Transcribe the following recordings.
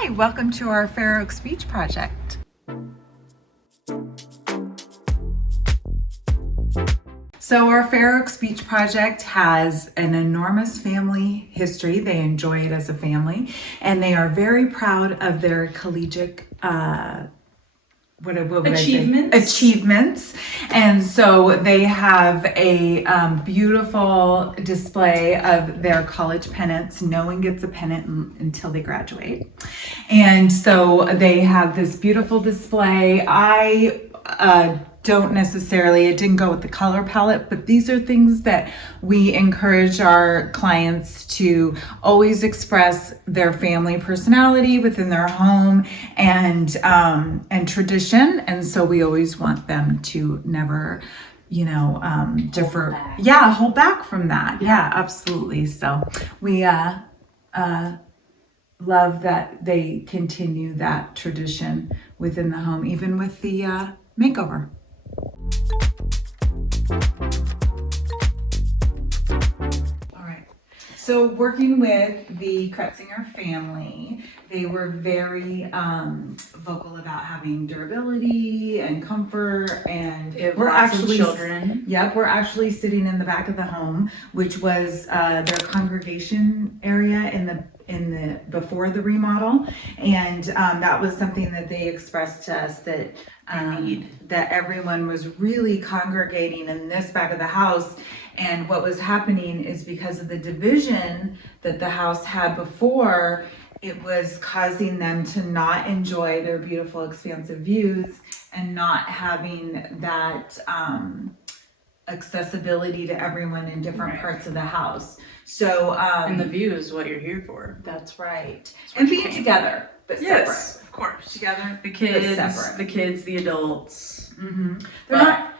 Hi, welcome to our Fair Oaks Beach project. So our Fair Oaks Beach project has an enormous family history. They enjoy it as a family, and they are very proud of their collegiate achievements. And so they have a beautiful display of their college pennants. No one gets a pennant until they graduate. And so they have this beautiful display. It didn't go with the color palette, but these are things that we encourage our clients to always express their family personality within their home and tradition. And so we always want them to never, differ. Hold back from that. Yeah, absolutely. So we love that they continue that tradition within the home, even with the makeover. All right. So working with the Kretzinger family, they were very vocal about having durability and comfort, and we're actually sitting in the back of the home, which was their congregation area in the before the remodel, and that was something that they expressed to us that that everyone was really congregating in this back of the house. And what was happening is because of the division that the house had before, it was causing them to not enjoy their beautiful expansive views and not having that accessibility to everyone in different parts of the house. So and the view is what you're here for. That's right. And being together, but separate. Of course. Together, the kids, the adults. Mm-hmm.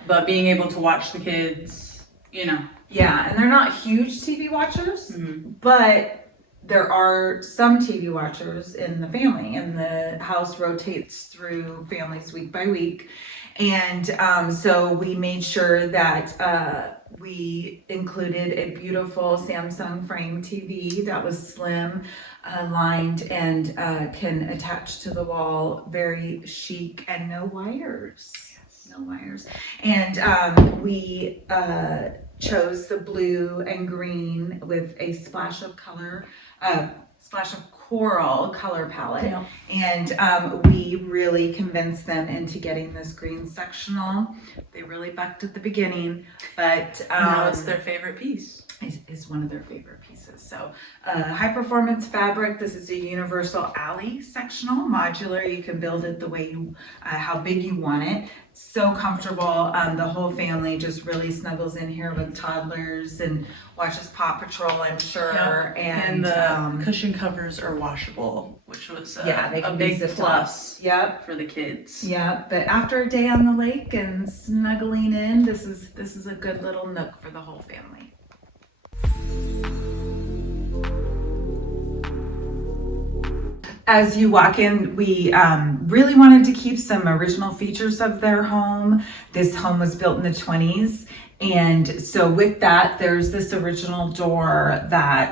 But being able to watch the kids, Yeah, and they're not huge TV watchers, but there are some TV watchers in the family, and the house rotates through families week by week. And so we made sure that we included a beautiful Samsung frame TV that was slim, lined, and can attach to the wall, very chic, and no wires. No wires. And we chose the blue and green with a splash of coral color palette. Yeah. And we really convinced them into getting this green sectional. They really bucked at the beginning, but now it's their favorite piece. Is one of their favorite pieces. So high performance fabric. This is a universal alley sectional, modular. You can build it the way you, how big you want it. So comfortable. The whole family just really snuggles in here with toddlers and watches Paw Patrol, I'm sure. Yep. And the cushion covers are washable, which was a big plus. Yep. For the kids. Yeah, but after a day on the lake and snuggling in, this is a good little nook for the whole family. As you walk in, we really wanted to keep some original features of their home. This home was built in the 20s. And so with that, there's this original door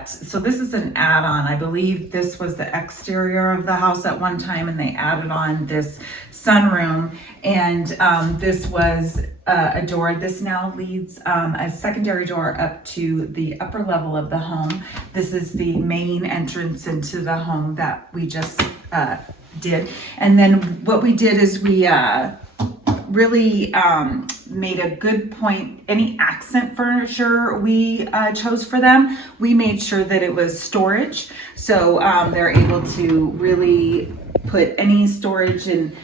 so this is an add-on. I believe this was the exterior of the house at one time, and they added on this sunroom. And this was a door. This now leads a secondary door up to the upper level of the home. This is the main entrance into the home that we just did. And then what we did is we really made a good point. Any accent furniture we chose for them, we made sure that it was storage. So they're able to really put any storage and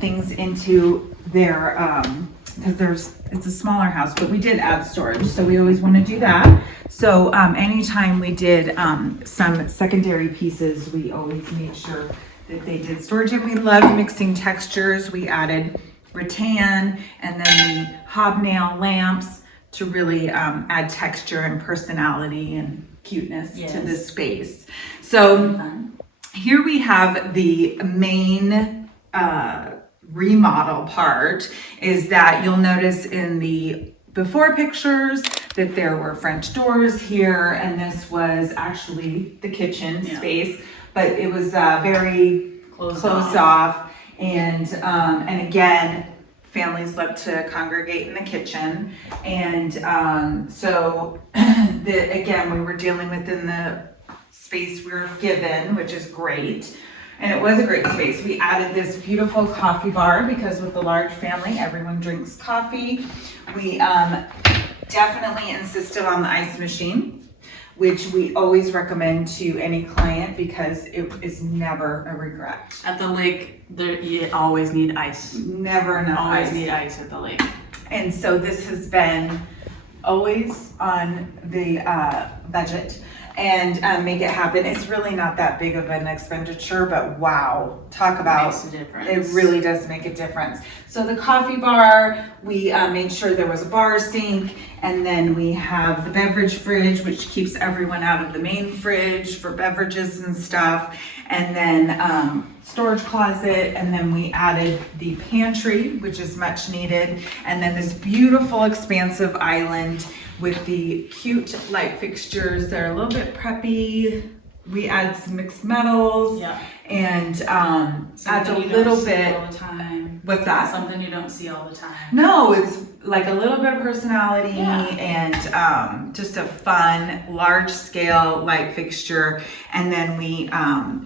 things into their, because it's a smaller house, but we did add storage. So we always want to do that. So anytime we did some secondary pieces, we always made sure that they did storage. And we loved mixing textures. We added rattan and then the hobnail lamps to really add texture and personality and cuteness to this space. So here we have the main remodel part, is that you'll notice in the before pictures that there were French doors here, and this was actually the kitchen space, but it was very closed off. And again, families love to congregate in the kitchen. And so again, we were dealing within the space we were given, which is great. And it was a great space. We added this beautiful coffee bar because with the large family, everyone drinks coffee. We definitely insisted on the ice machine, which we always recommend to any client because it is never a regret. At the lake, you always need ice. Never enough always ice. need ice at the lake. And so this has been always on the budget and make it happen. It's really not that big of an expenditure, but wow, talk about, makes a difference. It really does make a difference. So the coffee bar, we made sure there was a bar sink, and then we have the beverage fridge, which keeps everyone out of the main fridge for beverages and stuff, and then storage closet, and then we added the pantry, which is much needed, and then this beautiful expansive island with the cute light fixtures. They're a little bit preppy. We add some mixed metals, and adds a little bit. All the time. What's that? Something you don't see all the time. No, it's like a little bit of personality and just a fun, large scale light fixture. And then we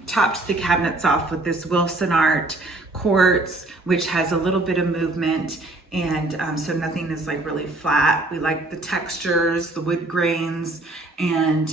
topped the cabinets off with this Wilson Art quartz, which has a little bit of movement. And so nothing is like really flat. We like the textures, the wood grains, and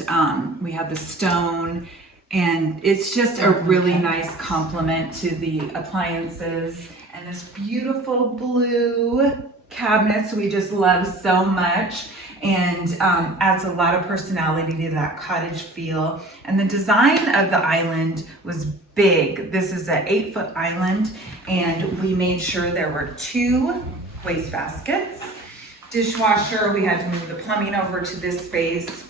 we have the stone. And it's just a really nice complement to the appliances. And this beautiful blue cabinets we just love so much, and adds a lot of personality to that cottage feel. And the design of the island was big. This is an 8-foot island, and we made sure there were 2 waste baskets, dishwasher. We had to move the plumbing over to this space,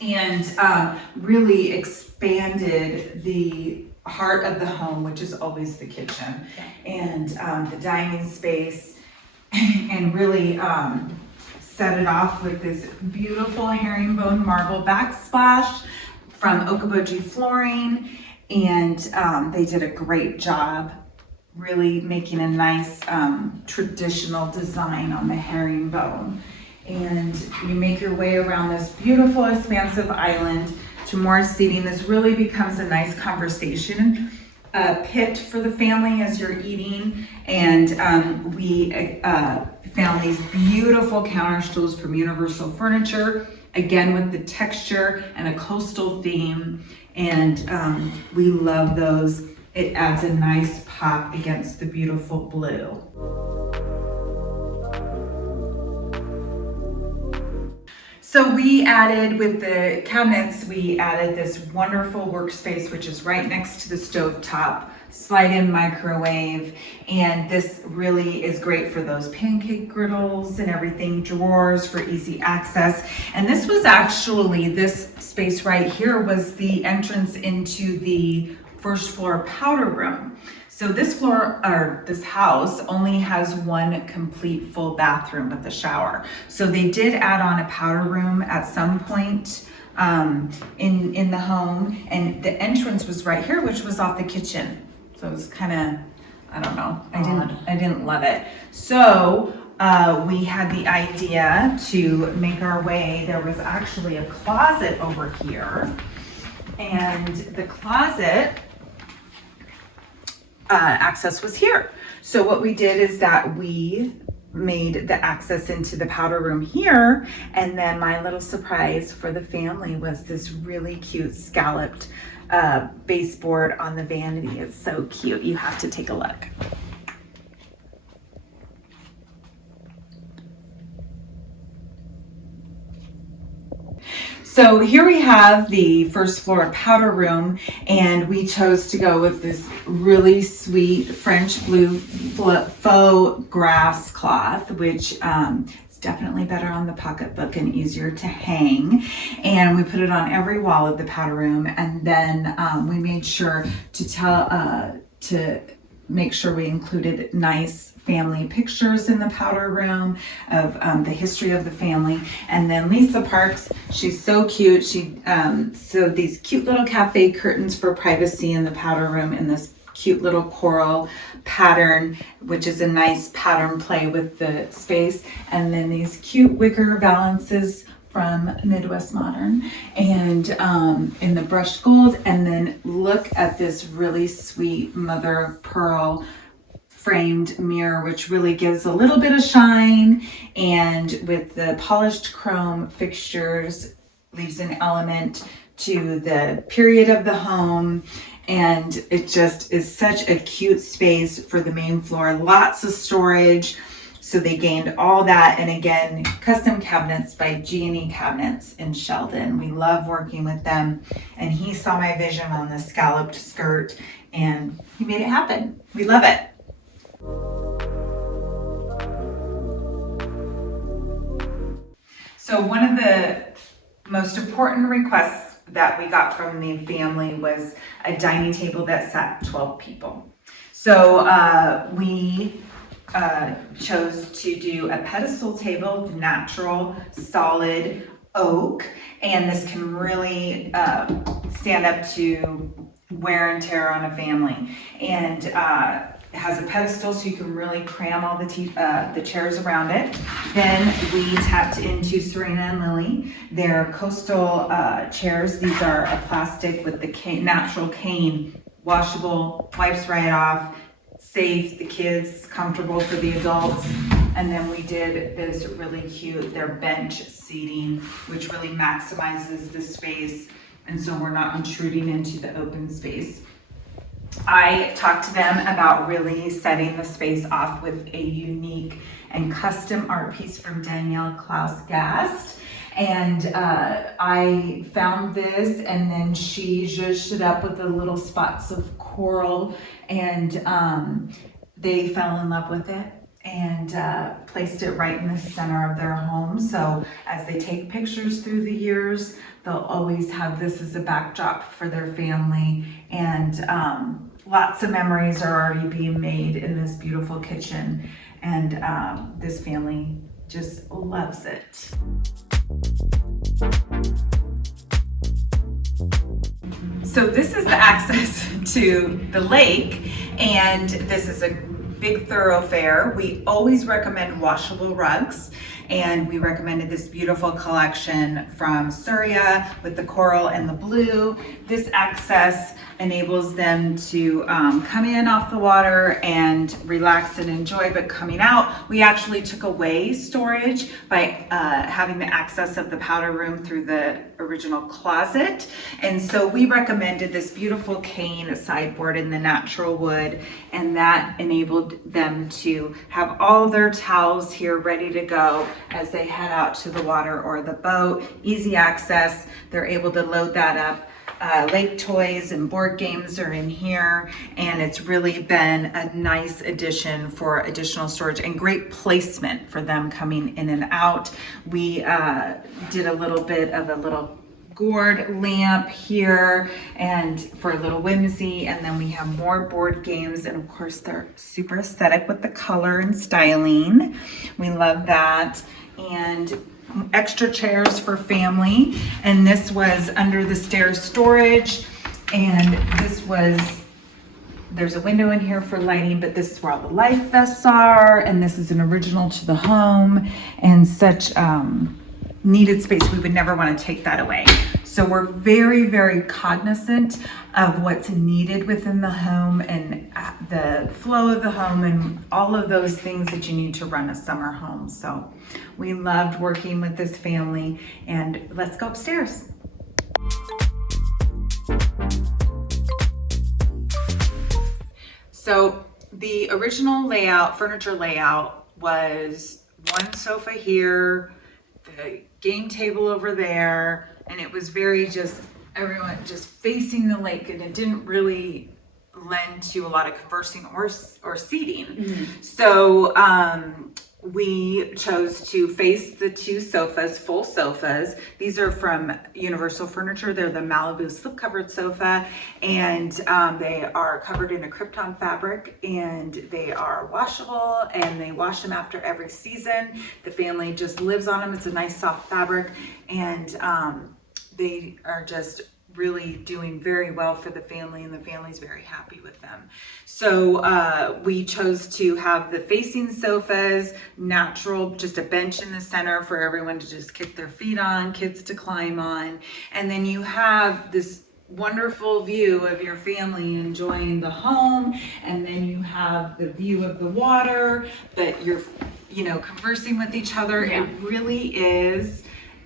and really expanded the heart of the home, which is always the kitchen, and the dining space, and really set it off with this beautiful herringbone marble backsplash from Okoboji flooring, and they did a great job really making a nice traditional design on the herringbone. And you make your way around this beautiful expansive island to more seating. This really becomes a nice conversation pit for the family as you're eating. And we found these beautiful counter stools from Universal Furniture, again with the texture and a coastal theme. And we love those. It adds a nice pop against the beautiful blue. So we added, with the cabinets, we added this wonderful workspace, which is right next to the stovetop, slide-in microwave. And this really is great for those pancake griddles and everything, drawers for easy access. And this was actually, this space right here was the entrance into the first floor powder room. So this floor, or this house, only has 1 complete full bathroom with a shower. So they did add on a powder room at some point in the home, and the entrance was right here, which was off the kitchen. So it was kind of, I don't know, I didn't love it. So we had the idea to make our way. There was actually a closet over here, and the closet access was here. So what we did is that we made the access into the powder room here, and then my little surprise for the family was this really cute scalloped baseboard on the vanity. It's so cute. You have to take a look. So here we have the first floor powder room, and we chose to go with this really sweet French blue faux grass cloth, which is definitely better on the pocketbook and easier to hang. And we put it on every wall of the powder room, and then we made sure to make sure we included nice family pictures in the powder room of the history of the family. And then Lisa Parks, she's so cute. She sewed these cute little cafe curtains for privacy in the powder room in this cute little coral pattern, which is a nice pattern play with the space. And then these cute wicker valances from Midwest Modern, and in the brushed gold. And then look at this really sweet mother of pearl framed mirror, which really gives a little bit of shine, and with the polished chrome fixtures leaves an element to the period of the home. And it just is such a cute space for the main floor, lots of storage. So they gained all that. And again, custom cabinets by G&E Cabinets in Sheldon. We love working with them. And he saw my vision on the scalloped skirt and he made it happen. We love it. So one of the most important requests that we got from the family was a dining table that sat 12 people. So we chose to do a pedestal table, natural, solid oak, and this can really stand up to wear and tear on a family. And it has a pedestal so you can really cram all the chairs around it. Then we tapped into Serena and Lily. They're coastal chairs. These are a plastic with the natural cane, washable, wipes right off, safe, the kids, comfortable for the adults. And then we did this really cute, their bench seating, which really maximizes the space. And so we're not intruding into the open space. I talked to them about really setting the space off with a unique and custom art piece from Danielle Klaus-Gast. And I found this, and then she zhuzhed it up with the little spots of coral, and they fell in love with it and placed it right in the center of their home. So as they take pictures through the years, they'll always have this as a backdrop for their family. And lots of memories are already being made in this beautiful kitchen. And this family just loves it. So this is the access to the lake, and this is a big thoroughfare. We always recommend washable rugs, and we recommended this beautiful collection from Surya with the coral and the blue. This access enables them to come in off the water and relax and enjoy, but coming out, we actually took away storage by having the access of the powder room through the original closet. And so we recommended this beautiful cane sideboard in the natural wood, and that enabled them to have all their towels here ready to go as they head out to the water or the boat. Easy access, they're able to load that up. Lake toys and board games are in here, and it's really been a nice addition for additional storage and great placement for them coming in and out. We did a little bit of a little gourd lamp here and for a little whimsy, and then we have more board games, and of course they're super aesthetic with the color and styling. We love that. And extra chairs for family, and this was under the stairs storage, and this was, there's a window in here for lighting, but this is where all the life vests are, and this is an original to the home, and such needed space. We would never want to take that away. So we're very, very cognizant of what's needed within the home and the flow of the home and all of those things that you need to run a summer home. So we loved working with this family, and let's go upstairs. So the original layout, furniture layout, was one sofa here, the game table over there, and it was very just everyone just facing the lake, and it didn't really lend to a lot of conversing or seating. Mm-hmm. So we chose to face the two sofas, full sofas. These are from Universal Furniture. They're the Malibu slip-covered sofa, and they are covered in a Krypton fabric, and they are washable, and they wash them after every season. The family just lives on them. It's a nice soft fabric, and they are just really doing very well for the family, and the family's very happy with them. So we chose to have the facing sofas, natural, just a bench in the center for everyone to just kick their feet on, kids to climb on. And then you have this wonderful view of your family enjoying the home, and then you have the view of the water, but you're, conversing with each other. Yeah. It really is,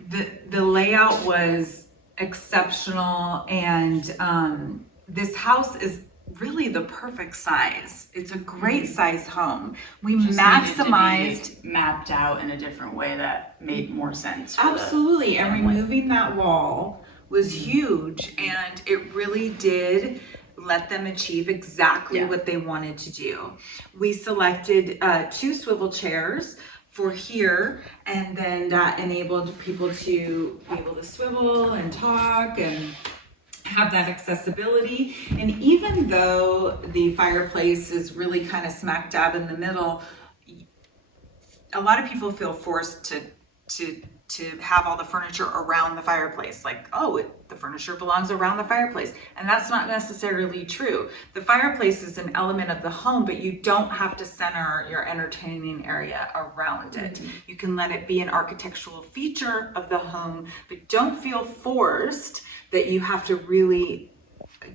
the layout was exceptional, and this house is really the perfect size. It's a great size home. We just maximized, mapped out in a different way that made more sense for absolutely, and removing that wall was huge, and it really did let them achieve exactly what they wanted to do. We selected 2 swivel chairs for here, and then that enabled people to be able to swivel and talk and have that accessibility. And even though the fireplace is really kind of smack dab in the middle, a lot of people feel forced to have all the furniture around the fireplace, like, oh, the furniture belongs around the fireplace. And that's not necessarily true. The fireplace is an element of the home, but you don't have to center your entertaining area around it. Mm-hmm. You can let it be an architectural feature of the home, but don't feel forced that you have to really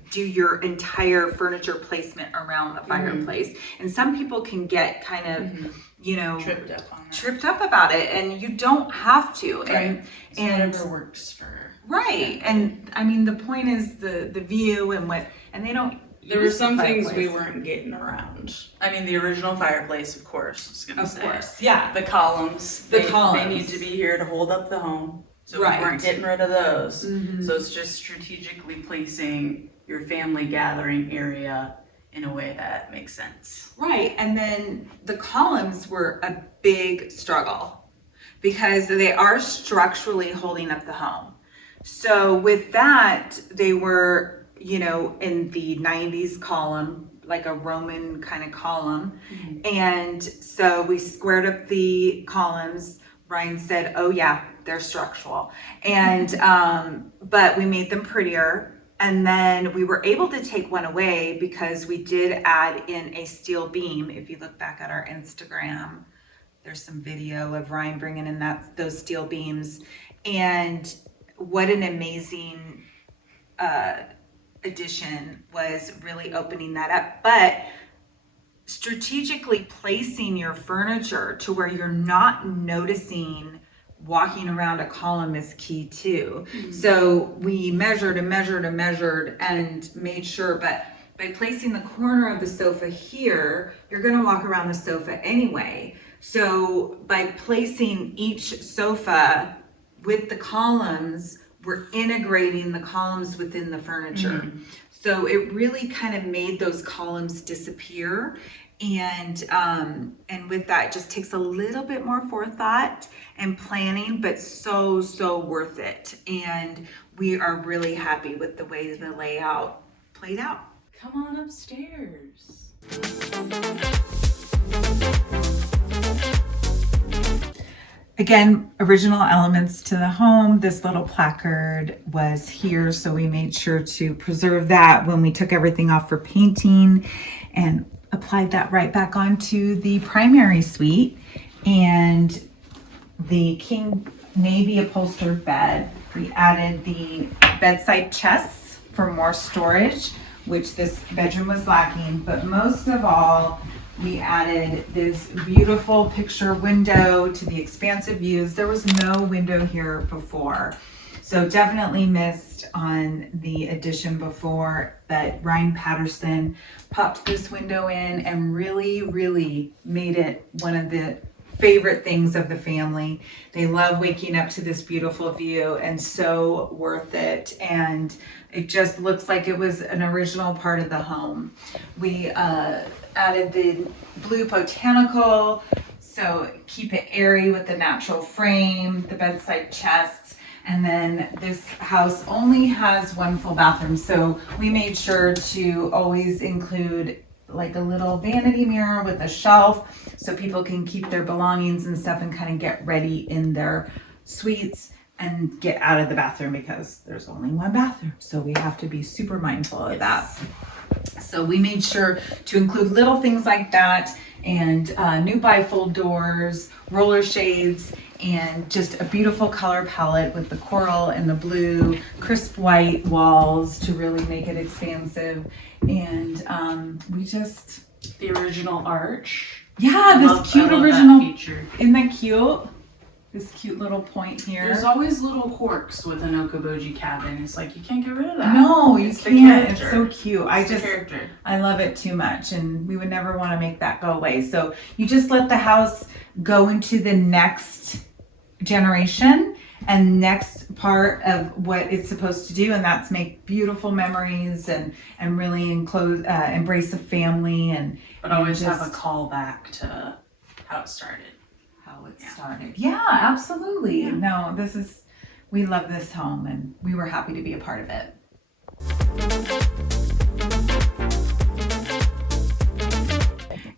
do your entire furniture placement around the fireplace. Mm-hmm. And some people can get kind of, tripped up about it, and you don't have to. Right. And whatever works for. Right. And I mean, the point is the view and they don't. There were some things we weren't getting around. I mean, the original fireplace, of course, I was gonna say. Of course, yeah. The columns. They need to be here to hold up the home. So we weren't getting rid of those. Mm-hmm. So it's just strategically placing your family gathering area in a way that makes sense. Right. And then the columns were a big struggle because they are structurally holding up the home. So with that, they were, in the 90s column, like a Roman kind of column. Mm-hmm. And so we squared up the columns. Ryne said, oh yeah, they're structural. And, but we made them prettier. And then we were able to take one away because we did add in a steel beam. If you look back at our Instagram, there's some video of Ryne bringing in those steel beams. And what an amazing addition was really opening that up. But strategically placing your furniture to where you're not noticing walking around a column is key too. Mm-hmm. So we measured and made sure, but by placing the corner of the sofa here, you're going to walk around the sofa anyway. So by placing each sofa with the columns, we're integrating the columns within the furniture. Mm-hmm. So it really kind of made those columns disappear. And with that, it just takes a little bit more forethought and planning, but so worth it. And we are really happy with the way the layout played out. Come on upstairs. Again, original elements to the home. This little placard was here, so we made sure to preserve that when we took everything off for painting and applied that right back onto the primary suite. And the king navy upholstered bed, we added the bedside chests for more storage, which this bedroom was lacking. But most of all, we added this beautiful picture window to the expansive views. There was no window here before. So definitely missed on the addition before, but Ryne Paterson popped this window in and really made it one of the favorite things of the family. They love waking up to this beautiful view, and so worth it. And it just looks like it was an original part of the home. We added the blue botanical So keep it airy with the natural frame, the bedside chests. And then this house only has one full bathroom. So we made sure to always include like a little vanity mirror with a shelf so people can keep their belongings and stuff and kind of get ready in their suites and get out of the bathroom because there's only one bathroom. So we have to be super mindful of that. So we made sure to include little things like that and new bifold doors, roller shades, and just a beautiful color palette with the coral and the blue, crisp white walls to really make it expansive. And we just... The original arch. Yeah, this cute original feature. Isn't that cute? This cute little point here. There's always little quirks with an Okoboji cabin. It's like, you can't get rid of that. No, you can't. It's so cute. Character. I love it too much, and we would never want to make that go away. So you just let the house go into the next generation and next part of what it's supposed to do, and that's make beautiful memories and really embrace the family but always have a callback to how it started. Yeah, absolutely. Yeah. No, we love this home and we were happy to be a part of it.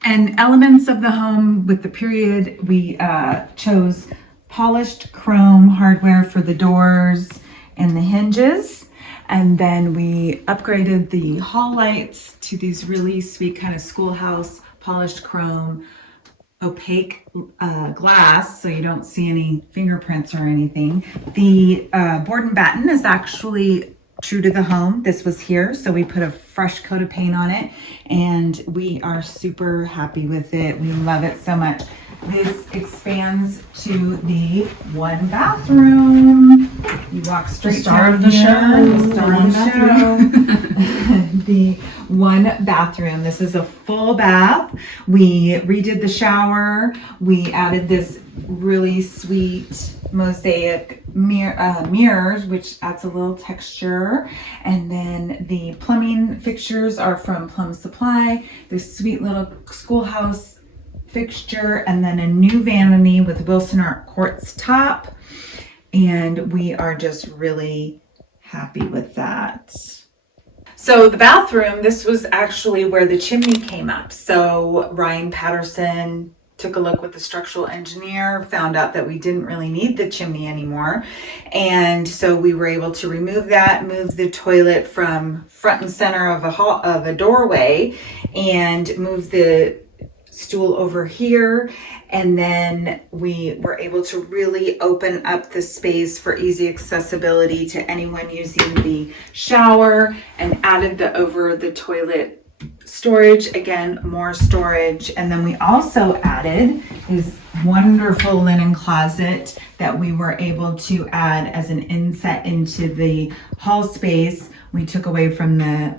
And elements of the home with the period, we chose polished chrome hardware for the doors and the hinges. And then we upgraded the hall lights to these really sweet kind of schoolhouse polished chrome opaque glass so you don't see any fingerprints or anything. The board and batten is actually true to the home. This was here, so we put a fresh coat of paint on it and we are super happy with it. We love it so much. This expands to the one bathroom. You walk straight down the the one bathroom. This is a full bath. We redid the shower. We added this really sweet mosaic mirrors, which adds a little texture. And then the plumbing fixtures are from Plumb Supply. This sweet little schoolhouse fixture, and then a new vanity with Wilson Art Quartz top. And we are just really happy with that. So the bathroom, this was actually where the chimney came up. So Ryne Paterson took a look with the structural engineer, found out that we didn't really need the chimney anymore. And so we were able to remove that, move the toilet from front and center of a doorway, and move the stool over here. And then we were able to really open up the space for easy accessibility to anyone using the shower, and added the over the toilet storage. Again, more storage. And then we also added this wonderful linen closet that we were able to add as an inset into the hall space. We took away from the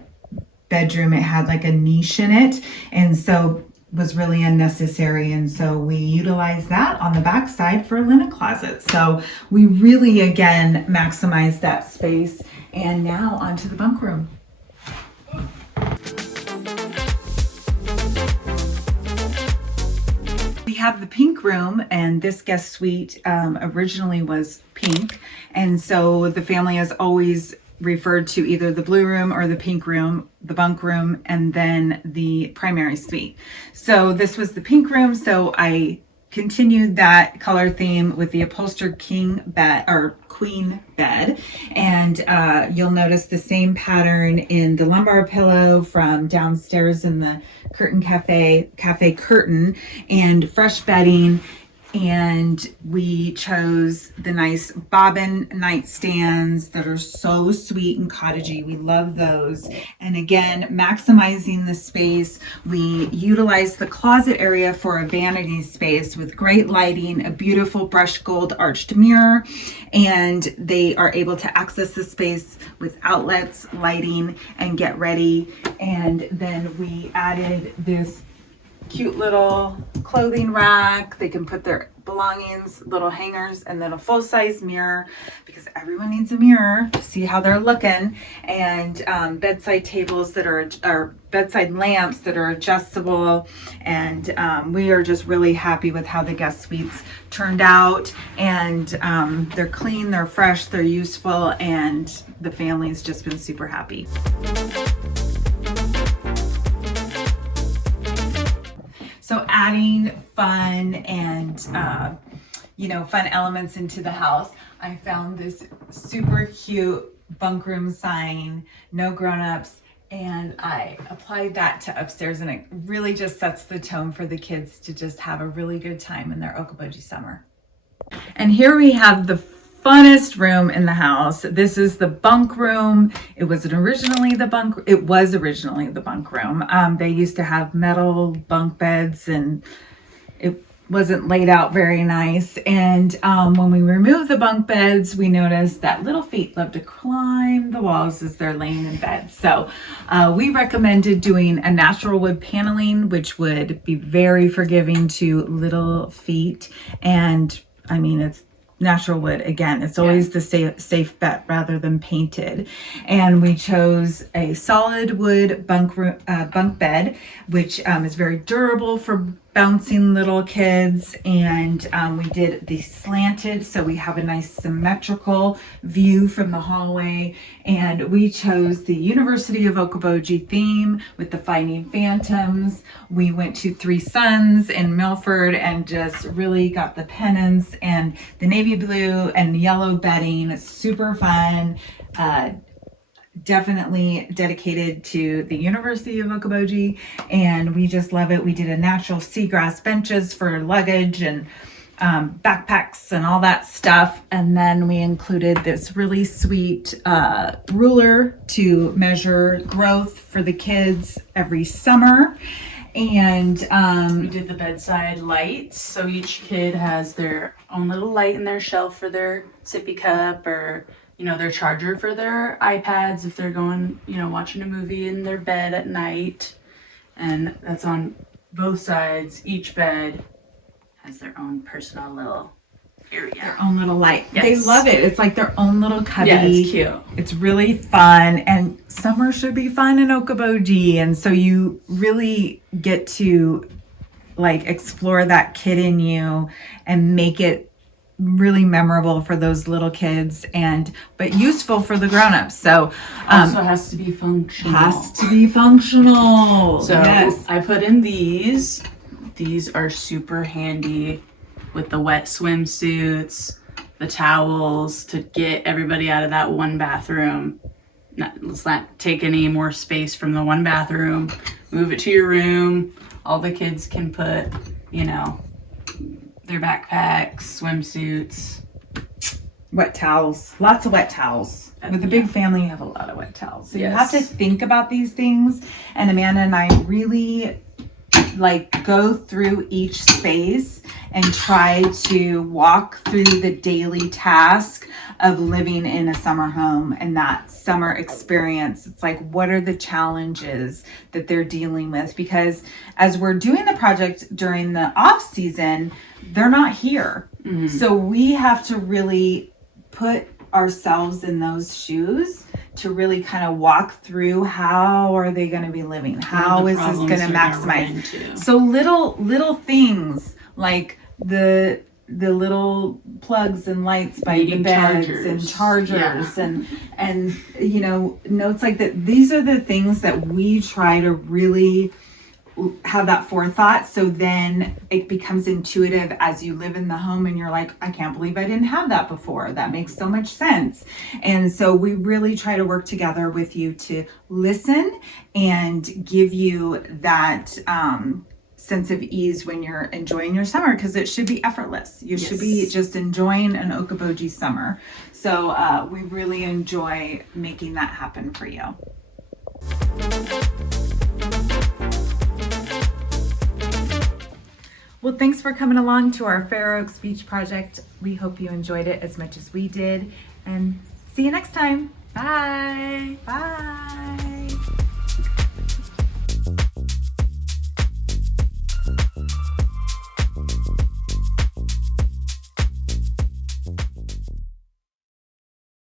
bedroom. It had like a niche in it, and so was really unnecessary, and so we utilized that on the back side for a linen closet. So we really again maximized that space. And now onto the bunk room. We have the pink room, and this guest suite originally was pink, and so the family has always referred to either the blue room or the pink room, the bunk room, and then the primary suite. So this was the pink room, so I continued that color theme with the upholstered king bed or queen bed, and you'll notice the same pattern in the lumbar pillow from downstairs in the curtain cafe curtain, and fresh bedding. And we chose the nice bobbin nightstands that are so sweet and cottagey. We love those. And again, maximizing the space, we utilized the closet area for a vanity space with great lighting, a beautiful brushed gold arched mirror, and they are able to access the space with outlets, lighting, and get ready. And then we added this cute little clothing rack. They can put their belongings, little hangers, and then a full-size mirror because everyone needs a mirror to see how they're looking, and bedside tables that are bedside lamps that are adjustable. And we are just really happy with how the guest suites turned out, and they're clean, they're fresh, they're useful, and the family's just been super happy. So adding fun and, fun elements into the house, I found this super cute bunk room sign, no grown-ups, and I applied that to upstairs, and it really just sets the tone for the kids to just have a really good time in their Okoboji summer. And here we have the funnest room in the house. This is the bunk room. It was originally the bunk room. They used to have metal bunk beds, and it wasn't laid out very nice. And when we removed the bunk beds, we noticed that little feet love to climb the walls as they're laying in bed. So we recommended doing a natural wood paneling, which would be very forgiving to little feet. And I mean, it's natural wood. Again, it's always the safe bet rather than painted. And we chose a solid wood bunk bed, which is very durable for bouncing little kids. And we did the slanted, so we have a nice symmetrical view from the hallway. And we chose the University of Okoboji theme with the Finding Phantoms. We went to Three Suns in Milford and just really got the pennants and the navy blue and yellow bedding. It's super fun. Definitely dedicated to the University of Okoboji, and we just love it. We did a natural seagrass benches for luggage and backpacks and all that stuff, and then we included this really sweet ruler to measure growth for the kids every summer. And we did the bedside lights, so each kid has their own little light in their shelf for their sippy cup, or their charger for their iPads if they're going, watching a movie in their bed at night. And that's on both sides. Each bed has their own personal little area. Their own little light. Yes. They love it. It's like their own little cubby. Yeah, it's cute. It's really fun, and summer should be fun in Okoboji. And so you really get to explore that kid in you and make it really memorable for those little kids, but useful for the grown-ups. So also has to be functional. So yes. I put in these are super handy with the wet swimsuits, the towels, to get everybody out of that one bathroom. Let's not take any more space from the one bathroom. Move it to your room. All the kids can put their backpacks, swimsuits, wet towels, lots of wet towls. With a big family, you have a lot of wet towels. So you have to think about these things. And Amanda and I really go through each space and try to walk through the daily task of living in a summer home and that summer experience. It's what are the challenges that they're dealing with? Because as we're doing the project during the off season, they're not here. Mm-hmm. So we have to really put ourselves in those shoes to really kind of walk through how are they going to be living? How is this going to maximize? So little things like the little plugs and lights by the beds and chargers and notes like that. These are the things that we try to really have that forethought, so then it becomes intuitive as you live in the home and you're like, I can't believe I didn't have that before. That makes so much sense. And so we really try to work together with you to listen and give you that sense of ease when you're enjoying your summer, because it should be effortless. You should be just enjoying an Okoboji summer. So we really enjoy making that happen for you. Well, thanks for coming along to our Fair Oaks Beach project. We hope you enjoyed it as much as we did, and see you next time. Bye. Bye.